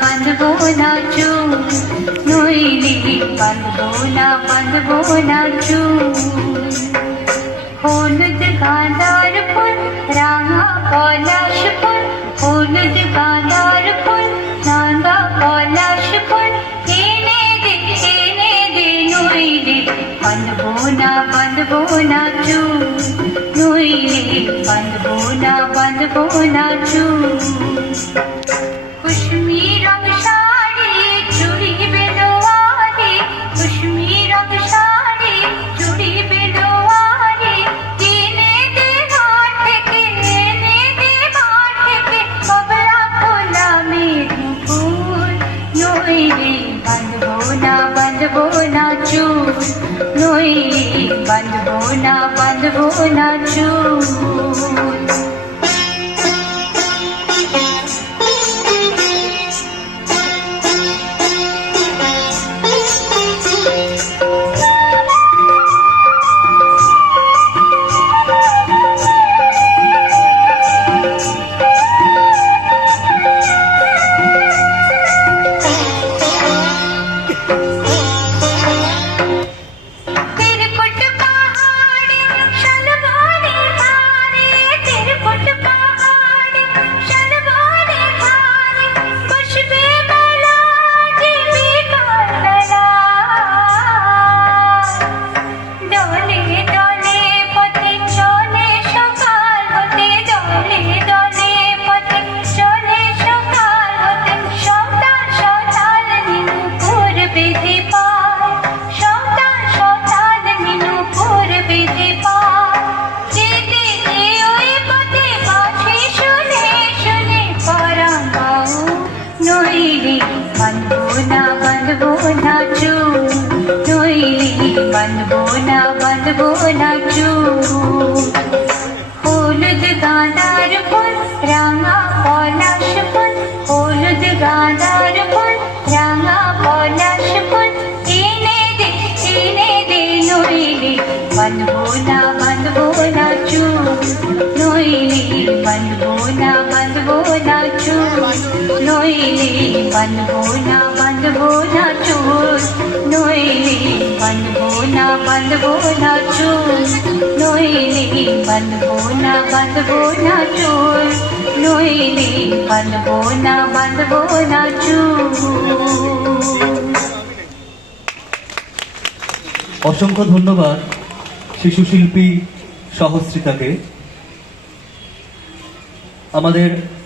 বাঁধবো না চুল নইলে বাঁধবো না চুল হলুদ গাঁদার ফুল রাঙা পলাশ ফুল হলুদ গাঁদার ফুল রাঙা পলাশ ফুল এনে দে নইলে বাঁধবো না চুল নইলে বাঁধবো না চুল কুশমি রং শাড়ি চুড়ি বেলোয়ারি কুশমি রং শাড়ি চুড়ি বেলোয়ারি এনে দে ঘাট থেকে কবলা খোলা মেরু ফুল নইলে বাঁধবো না চুল নইলে বাঁধবো না চুল বাঁধবো না চুল নইলে বাঁধবো না চুল হলুদ গাঁদার ফুল রাঙা পলাশ ফুল হলুদ গাঁদার ফুল রাঙা পলাশ ফুল এনে দে নইলে বাঁধবো না চুল নইলে বাঁধবো না চুল নইলে বাঁধবো না চুল নইলে বাঁধবো না চুল নইলে বাঁধবো না চুল নইলে বাঁধবো না চুল। অসংখ্য ধন্যবাদ শিশু শিল্পী সহস্রিতাকে। আমাদের